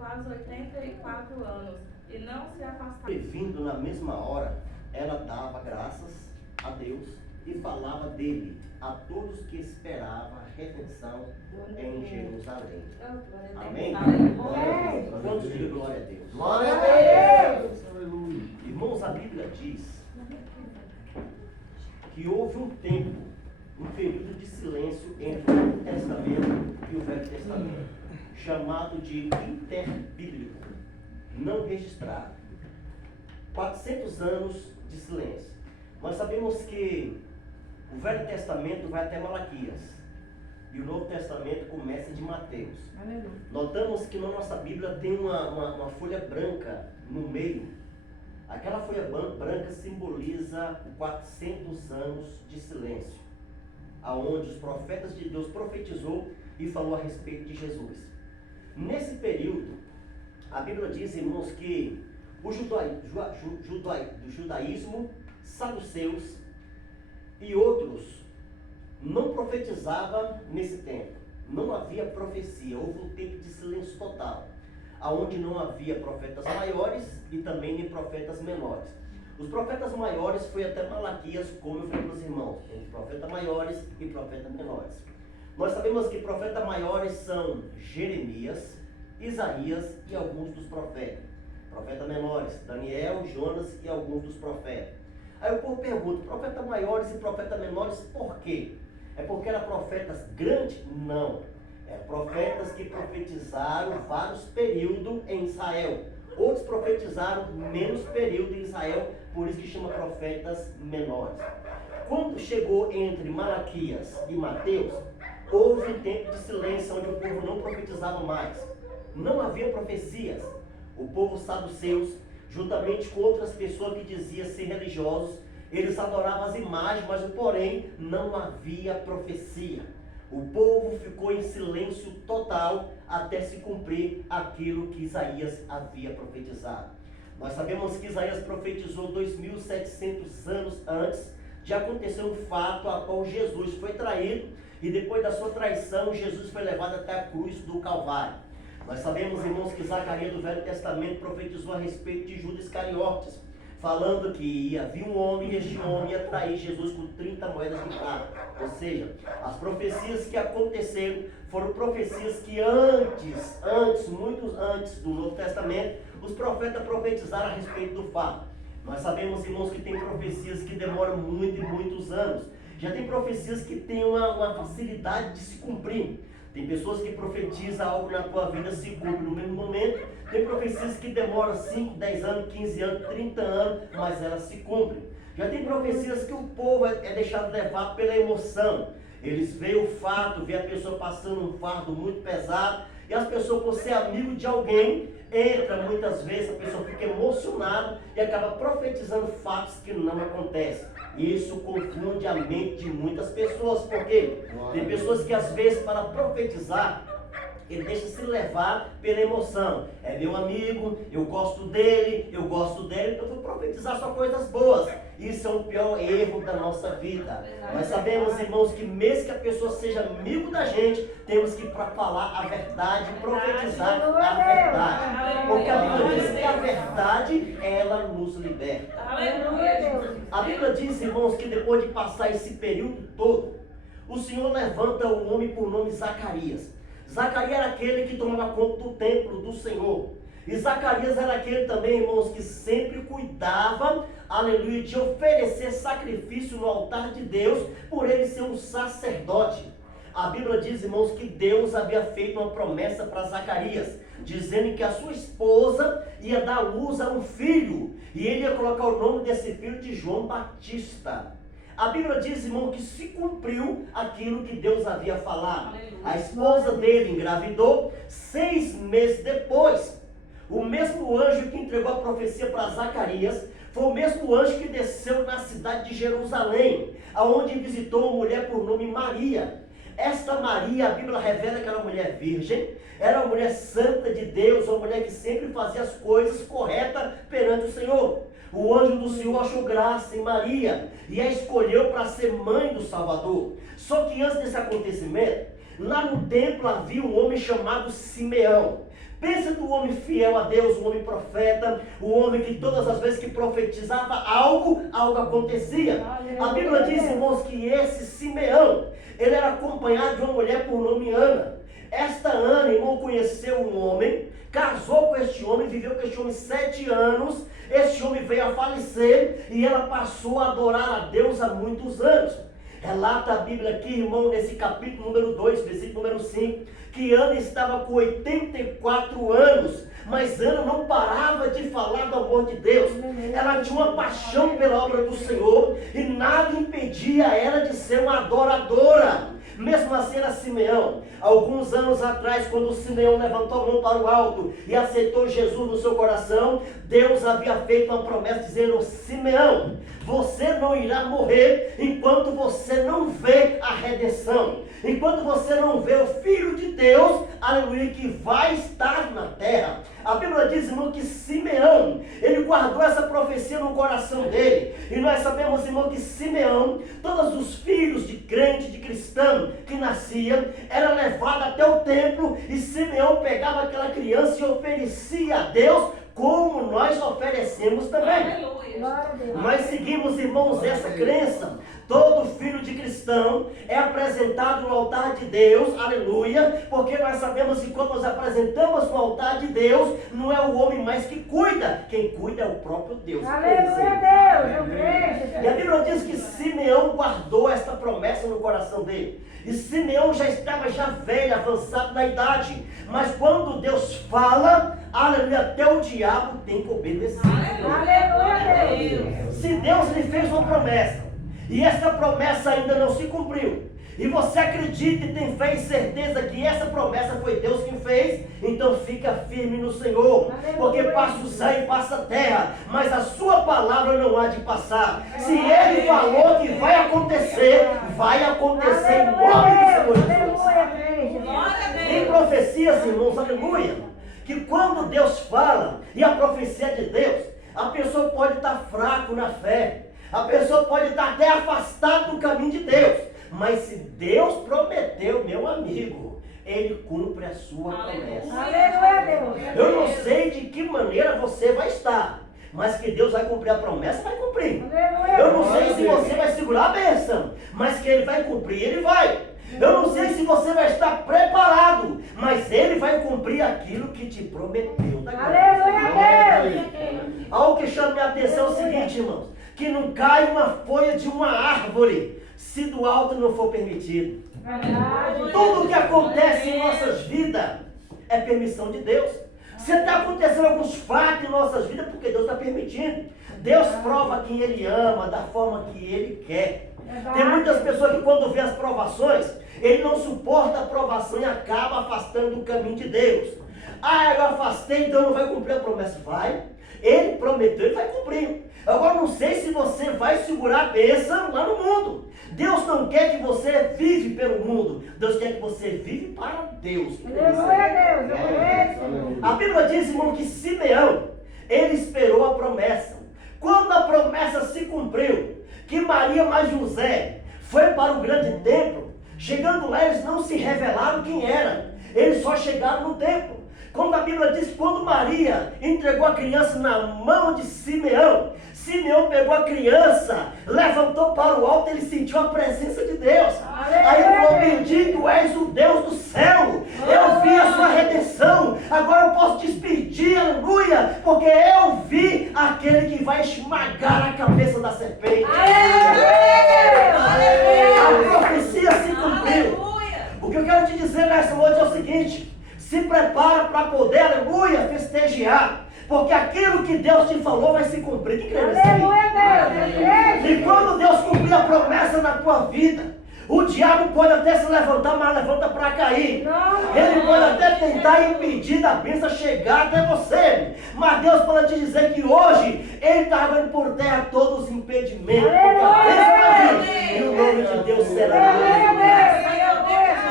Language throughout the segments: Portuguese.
quase 84 anos e não se afastava. E vindo na mesma hora, ela dava graças a Deus e falava dele a todos que esperavam a redenção em Jerusalém. Amém? Quantos digam glória a Deus? Glória a Deus! Aleluia! Irmãos, a Bíblia diz que houve um tempo, um período de silêncio entre o Novo Testamento e o Velho Testamento, chamado de interbíblico, não registrado. 400 anos de silêncio. Nós sabemos que o Velho Testamento vai até Malaquias e o Novo Testamento começa de Mateus. Aleluia. Notamos que na nossa Bíblia tem uma folha branca no meio. Aquela folha branca simboliza 400 anos de silêncio, aonde os profetas de Deus profetizou e falou a respeito de Jesus. Nesse período, a Bíblia diz, irmãos, que o judaísmo, saduceus e outros não profetizavam nesse tempo. Não havia profecia, houve um tempo de silêncio total, aonde não havia profetas maiores e também nem profetas menores. Os profetas maiores foi até Malaquias, como eu falei para os irmãos, entre profetas maiores e profetas menores. Nós sabemos que profetas maiores são Jeremias, Isaías e alguns dos profetas. Profetas menores, Daniel, Jonas e alguns dos profetas. Aí o povo pergunta, profetas maiores e profetas menores, por quê? É porque eram profetas grandes? Não. É profetas que profetizaram vários períodos em Israel. Outros profetizaram menos período em Israel, por isso que chama profetas menores. Quando chegou entre Malaquias e Mateus, houve um tempo de silêncio onde o povo não profetizava mais. Não havia profecias. O povo saduceus, juntamente com outras pessoas que diziam ser religiosos, eles adoravam as imagens, mas porém não havia profecia. O povo ficou em silêncio total até se cumprir aquilo que Isaías havia profetizado. Nós sabemos que Isaías profetizou 2.700 anos antes de acontecer um fato a qual Jesus foi traído e depois da sua traição Jesus foi levado até a cruz do Calvário. Nós sabemos, irmãos, que Zacarias do Velho Testamento profetizou a respeito de Judas Iscariotes, falando que ia vir um homem e este homem ia trair Jesus com 30 moedas de prata. Ou seja, as profecias que aconteceram foram profecias que muito antes do Novo Testamento, os profetas profetizaram a respeito do fato. Nós sabemos, irmãos, que tem profecias que demoram muito e muitos anos. Já tem profecias que têm uma facilidade de se cumprir. Tem pessoas que profetizam algo na tua vida, se cumpre no mesmo momento. Tem profecias que demoram 5, 10 anos, 15 anos, 30 anos, mas elas se cumprem. Já tem profecias que o povo é deixado levar pela emoção. Eles veem o fato, veem a pessoa passando um fardo muito pesado, e as pessoas, por ser amigo de alguém, entra muitas vezes, a pessoa fica emocionada e acaba profetizando fatos que não acontecem. Isso confunde a mente de muitas pessoas, porque tem pessoas que às vezes para profetizar, ele deixa se levar pela emoção. É meu amigo, eu gosto dele, então eu vou profetizar só coisas boas. Isso é o pior erro da nossa vida. Nós sabemos, irmãos, que mesmo que a pessoa seja amigo da gente, temos que falar a verdade, profetizar a verdade. Porque a Bíblia diz que a verdade, ela nos liberta. A Bíblia diz, irmãos, que depois de passar esse período todo, o Senhor levanta um homem por nome Zacarias. Zacarias era aquele que tomava conta do templo do Senhor. E Zacarias era aquele também, irmãos, que sempre cuidava, aleluia, de oferecer sacrifício no altar de Deus, por ele ser um sacerdote. A Bíblia diz, irmãos, que Deus havia feito uma promessa para Zacarias, dizendo que a sua esposa ia dar luz a um filho, e ele ia colocar o nome desse filho de João Batista. A Bíblia diz, irmão, que se cumpriu aquilo que Deus havia falado. A esposa dele engravidou 6 meses depois. O mesmo anjo que entregou a profecia para Zacarias foi o mesmo anjo que desceu na cidade de Jerusalém, aonde visitou uma mulher por nome Maria. Esta Maria, a Bíblia revela que era uma mulher virgem, era uma mulher santa de Deus, uma mulher que sempre fazia as coisas corretas perante o Senhor. O anjo do Senhor achou graça em Maria e a escolheu para ser mãe do Salvador. Só que antes desse acontecimento, lá no templo havia um homem chamado Simeão. Pensa no homem fiel a Deus, o homem profeta, o homem que todas as vezes que profetizava algo acontecia. A Bíblia diz, irmãos, que esse Simeão, ele era acompanhado de uma mulher por nome Ana. Esta Ana, irmão, conheceu um homem, casou com este homem, viveu com este homem 7 anos. Este homem veio a falecer e ela passou a adorar a Deus há muitos anos. Relata a Bíblia aqui, irmão, nesse capítulo número 2, versículo número 5, que Ana estava com 84 anos, mas Ana não parava de falar do amor de Deus. Ela tinha uma paixão pela obra do Senhor e nada impedia ela de ser uma adoradora. Mesmo assim era Simeão. Alguns anos atrás, quando Simeão levantou a mão para o alto e aceitou Jesus no seu coração, Deus havia feito uma promessa dizendo: Simeão, você não irá morrer enquanto você não vê a redenção, enquanto você não vê o Filho de Deus, aleluia, que vai estar na terra. A Bíblia diz, irmão, que Simeão, ele guardou essa profecia no coração dele. E nós sabemos, irmão, que Simeão, todos os filhos de crente, de cristão que nasciam, era levado até o templo, e Simeão pegava aquela criança e oferecia a Deus, como nós oferecemos também. Aleluia. Nós seguimos, irmãos, essa crença. Todo filho de cristão é apresentado no altar de Deus, aleluia, porque nós sabemos que quando nós apresentamos no altar de Deus, não é o homem mais que cuida, quem cuida é o próprio Deus. Aleluia, Deus, eu creio. E a Bíblia diz que Simeão guardou esta promessa no coração dele. E Simeão já estava velho, avançado na idade. Mas quando Deus fala, aleluia, até o diabo tem que obedecer. Aleluia, Deus. Se Deus lhe fez uma promessa, e essa promessa ainda não se cumpriu, e você acredita e tem fé e certeza que essa promessa foi Deus quem fez, então fica firme no Senhor, porque passa o céu e passa a terra, mas a sua palavra não há de passar. Se Ele falou que vai acontecer em nome do Senhor Jesus. Tem profecias, irmãos, aleluia, que quando Deus fala, e a profecia é de Deus, a pessoa pode estar fraco na fé, a pessoa pode estar até afastada do caminho de Deus, mas se Deus prometeu, meu amigo, Ele cumpre a sua promessa. Aleluia, Deus. Eu não sei de que maneira você vai estar, mas que Deus vai cumprir a promessa, vai cumprir. Eu não sei se você vai segurar a bênção, mas que Ele vai cumprir, Ele vai. Eu não sei se você vai estar preparado, mas Ele vai cumprir aquilo que te prometeu. Aleluia, Deus. Algo que chama minha atenção é o seguinte, irmãos, que não cai uma folha de uma árvore se do alto não for permitido. Tudo o que acontece em nossas vidas é permissão de Deus. Se está acontecendo alguns fatos em nossas vidas, porque Deus está permitindo. Deus prova quem Ele ama, da forma que Ele quer. Tem muitas pessoas que quando vê as provações, ele não suporta a provação e acaba afastando do caminho de Deus. Ah, eu afastei, então não vai cumprir a promessa. Vai. Ele prometeu, Ele vai cumprir. Agora não sei se você vai segurar a bênção lá no mundo. Deus não quer que você vive pelo mundo. Deus quer que você vive para Deus. Aleluia, Deus. A Bíblia diz, irmão, que Simeão, ele esperou a promessa. Quando a promessa se cumpriu, que Maria mais José foi para o grande templo, chegando lá eles não se revelaram quem era. Eles só chegaram no templo. Quando a Bíblia diz que quando Maria entregou a criança na mão de Simeão, Simeão pegou a criança, levantou para o alto, ele sentiu a presença de Deus. Aí ele falou: bendito és o Deus do céu, eu vi a sua redenção, agora eu posso despedir, aleluia, porque eu vi aquele que vai esmagar a cabeça da serpente. A profecia se cumpriu. O que eu quero te dizer nessa noite é o seguinte: se prepara para poder, aleluia, festejar. Porque aquilo que Deus te falou vai se cumprir. Que crê nisso aí? E quando Deus cumprir a promessa na tua vida, o diabo pode até se levantar, mas levanta para cair. Ele pode até tentar impedir da bênção chegar até você. Mas Deus pode te dizer que hoje Ele está jogando por terra todos os impedimentos. Porque a bênção vai vir. E o nome de Deus será.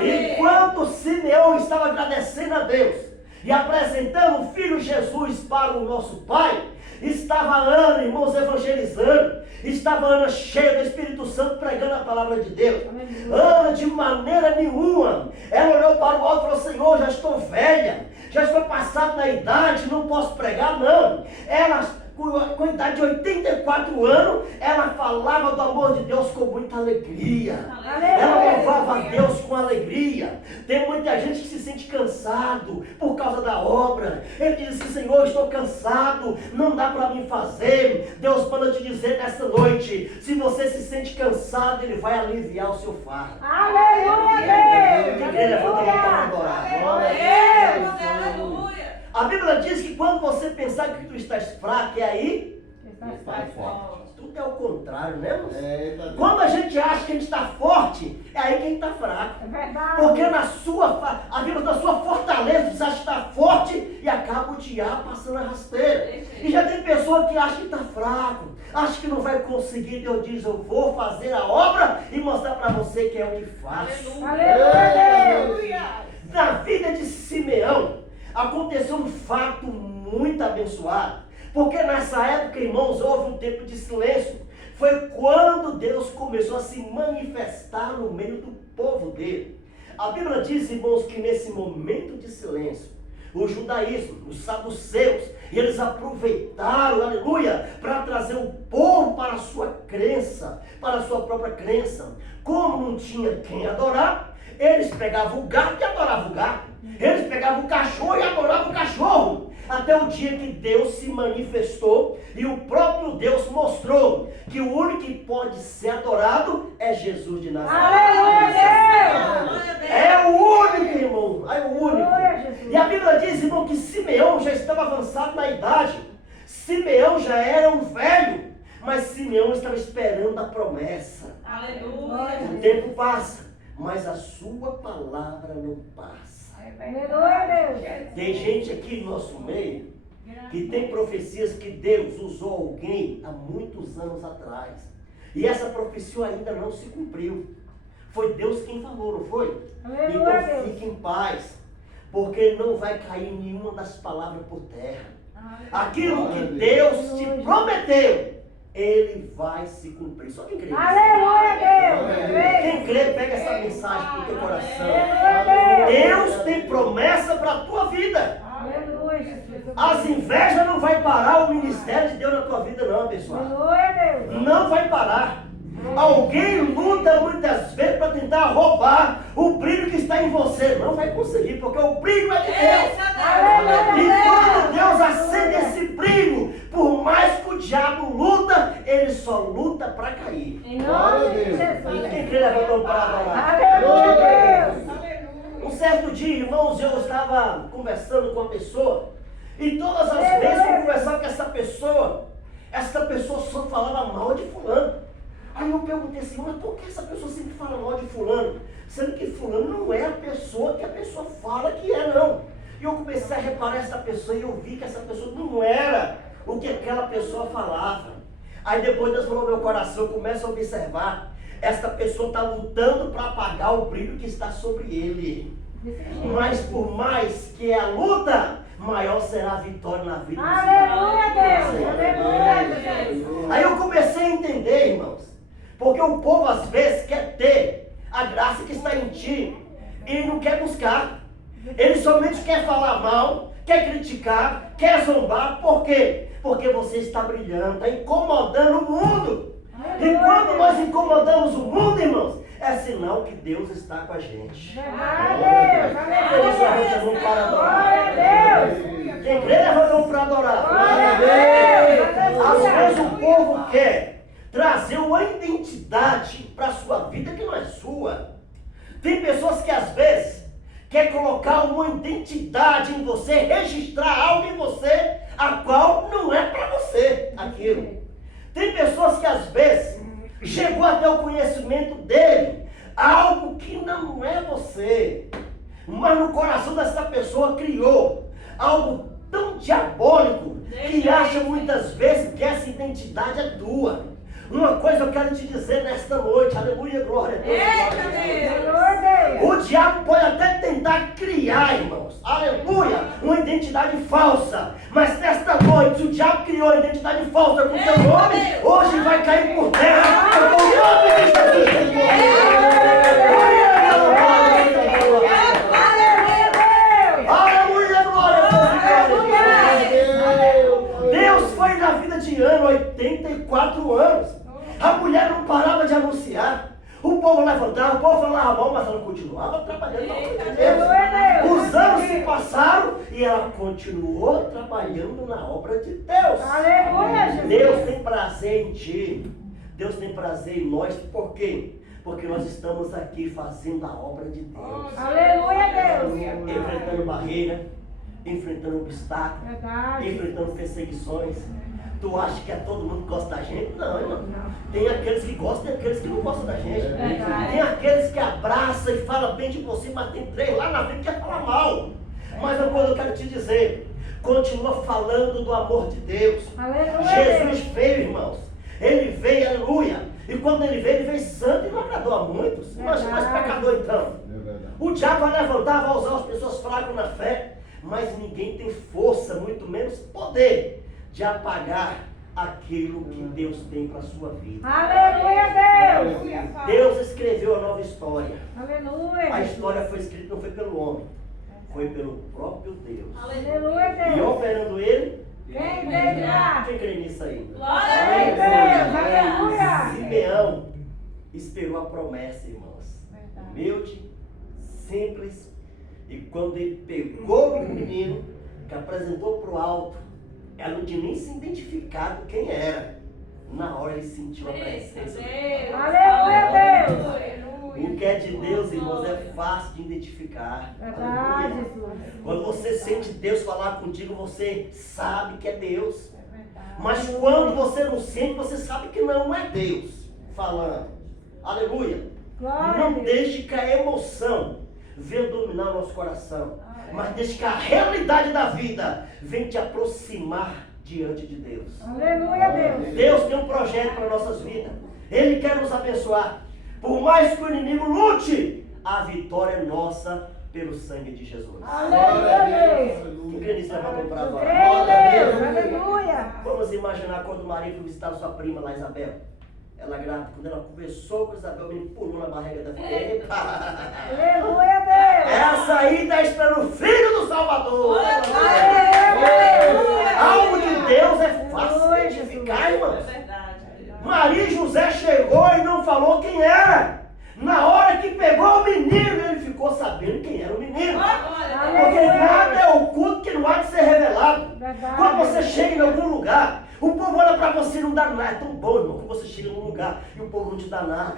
Enquanto Simeão estava agradecendo a Deus, e apresentando o Filho Jesus para o nosso Pai, estava Ana, irmãos, evangelizando, estava Ana cheia do Espírito Santo pregando a palavra de Deus. Ana, de maneira nenhuma, ela olhou para o alto e falou: Senhor, já estou velha, já estou passada na idade, não posso pregar, não. Ela, com idade de 84 anos, ela falava do amor de Deus com muita alegria. Ela louvava a Deus com alegria. Tem muita gente que se sente cansado por causa da obra. Ele diz assim: Senhor, estou cansado, não dá para mim fazer. Deus manda te dizer nesta noite: se você se sente cansado, Ele vai aliviar o seu fardo. Aleluia, Deus! Igreja, vou para adorar. Glória a Deus, aleluia. A Bíblia diz que quando você pensar que tu estás fraco, é aí Faz forte. tudo é o contrário, né, irmãos? Eita, Quando a gente acha que a gente está forte, é aí que a gente está fraco. É verdade. Porque a Bíblia da sua fortaleza, você acha que está forte e acaba o diabo passando a rasteira. E já tem pessoa que acha que está fraco, acha que não vai conseguir. Deus diz: eu vou fazer a obra e mostrar para você que é o que faço. Aleluia, Deus! Na vida de Simeão, aconteceu um fato muito abençoado. Porque nessa época, irmãos, houve um tempo de silêncio. Foi quando Deus começou a se manifestar no meio do povo dele. A Bíblia diz, irmãos, que nesse momento de silêncio, o judaísmo, os saduceus, eles aproveitaram, aleluia, para trazer o povo para a sua crença, para a sua própria crença. Como não tinha quem adorar, eles pegavam o gato e adoravam o gato. Eles pegavam o cachorro e adoravam o cachorro. Até o dia que Deus se manifestou e o próprio Deus mostrou que o único que pode ser adorado é Jesus de Nazaré. Aleluia, É o único, irmão. É o Glória a único. Jesus. E a Bíblia diz, irmão, que Simeão já estava avançado na idade. Simeão já era um velho, mas Simeão estava esperando a promessa. O Aleluia. tempo passa, mas a sua palavra não passa. Aleluia, Deus! Tem gente aqui no nosso meio que tem profecias que Deus usou alguém há muitos anos atrás. E essa profecia ainda não se cumpriu. Foi Deus quem falou, não foi? Aleluia, Então Deus! fique em paz, porque não vai cair nenhuma das palavras por terra. Aquilo que Deus te prometeu, Ele vai se cumprir. Só quem crê nisso. Aleluia, Deus! Quem crê, pega essa mensagem para o teu coração. Aleluia, Deus tem promessa para a tua vida. Aleluia, Jesus! As invejas não vai parar o ministério de Deus na tua vida, não, pessoal. Aleluia, Deus! Não vai parar. Alguém luta muitas vezes para tentar roubar o brilho que está em você. Não vai conseguir, porque o brilho é de Deus. E quando Deus acende esse brilho, por mais que o diabo luta, ele só luta para cair. Em nome de Quem Jesus! crê, levantou para adorar. Aleluia, Deus! Um certo dia, irmãos, eu estava conversando com uma pessoa, e todas as vezes que eu conversava com essa pessoa só falava mal de fulano. Aí eu perguntei assim: mas por que essa pessoa sempre fala mal de fulano? Sendo que fulano não é a pessoa que a pessoa fala que é, não. E eu comecei a reparar essa pessoa e eu vi que essa pessoa não era o que aquela pessoa falava. Aí depois Deus falou no meu coração, eu começo a observar. Esta pessoa está lutando para apagar o brilho que está sobre ele. Mas por mais que é a luta, maior será a vitória na vida do Aleluia, Senhor. Deus! Aleluia, Deus! Aí eu comecei a entender, irmãos, porque o povo às vezes quer ter a graça que está em ti e não quer buscar. Ele somente quer falar mal, quer criticar, quer zombar. Por quê? Porque você está brilhando, está incomodando o mundo. E quando nós incomodamos o mundo, irmãos, é sinal que Deus está com a gente. Verdade, Deus! Levanta a mão para adorar. Glória a Deus! Quem crê, levanta a mão para adorar. Glória a Deus! Às vezes o povo quer trazer uma identidade para a sua vida que não é sua. Tem pessoas que às vezes quer colocar uma identidade em você, registrar algo em você, a qual não é para você aquilo. Tem pessoas que às vezes chegou até o conhecimento dele algo que não é você, mas no coração dessa pessoa criou algo tão diabólico que acha muitas vezes que essa identidade é tua. Uma coisa eu quero te dizer nesta noite, aleluia, glória a Deus. Glória a Deus. Aleluia, Deus! O diabo pode até tentar criar, irmãos, aleluia, uma identidade falsa. Mas nesta noite, o diabo criou a identidade falsa com o teu nome, hoje vai cair por terra. Porque o nome de Jesus tem Aleluia, glória a Deus. Deus foi na vida de Ana, 84 anos. A mulher não parava de anunciar. O povo levantava, o povo falava mal, mas ela continuava trabalhando na obra de Deus. Os anos se passaram e ela continuou trabalhando na obra de Deus. Aleluia, Jesus. Deus tem prazer em ti. Deus tem prazer em nós. Por quê? Porque nós estamos aqui fazendo a obra de Deus. Aleluia, Deus. Enfrentando barreira, enfrentando obstáculos, Verdade. enfrentando perseguições. Tu acha que é todo mundo que gosta da gente? Não, irmão. Tem aqueles que gostam e aqueles que não gostam da gente. Verdade. Tem aqueles que abraçam e falam bem de você, mas tem 3 lá na frente que quer falar mal. Mas uma coisa eu quero te dizer, continua falando do amor de Deus. Aleluia, Jesus veio, irmãos. Ele veio, aleluia. E quando ele veio santo e não agradou a muitos. Imagina mais pecador então. O diabo vai levantar, vai usar as pessoas fracas na fé, mas ninguém tem força, muito menos poder de apagar aquilo que Deus tem para a sua vida. Aleluia, Deus. Deus escreveu a nova história. A Aleluia. história foi escrita não foi pelo homem, foi pelo próprio Deus. Aleluia, E Deus. operando ele, Quem verá? quem crê nisso aí? Glória Amém, Deus. Aleluia. Simeão esperou a promessa, irmãos. Humilde, simples. E quando ele pegou o menino, que apresentou para o alto, ela não tinha nem se identificado quem era. Na hora ele sentiu a presença. Aleluia, Deus. O que é de Deus, irmãos, é fácil de identificar. Verdade, Aleluia. Jesus. Quando você sente Deus falar contigo, você sabe que é Deus. É verdade. Mas quando você não sente, você sabe que não é Deus falando. Aleluia. Glória a Não Deus. deixe que a emoção venha dominar o nosso coração. Mas deixe que a realidade da vida venha te aproximar diante de Deus. Aleluia, Deus. Deus tem um projeto para nossas vidas. Ele quer nos abençoar. Por mais que o inimigo lute, a vitória é nossa pelo sangue de Jesus. Aleluia, Deus. Quem crê nisso, levanta o braço agora. Creio, Deus. Aleluia. Vamos imaginar quando Maria foi visitar sua prima lá, Isabel. Ela grávida, quando ela conversou com Isabel, ele pulou na barriga da filha. Epa! Aleluia, Deus. Essa aí está esperando o filho do Salvador. Aleluia. Algo de Deus é fácil de identificar, irmãos. Maria e José chegou e não falou quem era. Na hora que pegou o menino, ele ficou sabendo quem era o menino. Porque nada é oculto que não há de ser revelado. Verdade. Quando você chega em algum lugar, o povo olha para você e não dá nada. É tão bom, irmão, que você chega num lugar e o povo não te dá nada.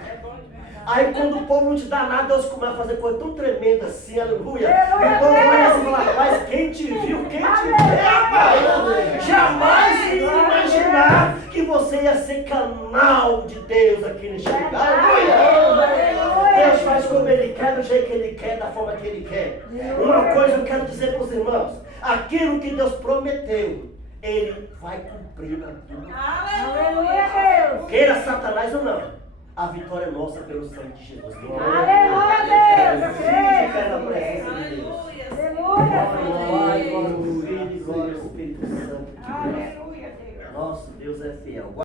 Aí quando o povo não te dá nada, Deus começa a fazer coisa tão tremenda assim, aleluia. O povo olha assim e fala, rapaz, quem te viu, quem te vê, rapaz? Jamais ia imaginar que você ia ser canal de Deus aqui neste lugar. Aleluia. Deus faz como Ele quer, do jeito que Ele quer, da forma que Ele quer. Uma coisa eu quero dizer para os irmãos, aquilo que Deus prometeu, Ele vai cumprir na tua. Aleluia, Deus. Queira Satanás ou não, a vitória é nossa pelo sangue de Jesus. Aleluia, Deus. Eu Fique de pé na creio. presença de Deus. Aleluia. Glória ao Pai, glória ao Filho e glória ao Espírito Santo de Deus. Aleluia, Deus. Nosso Deus é fiel.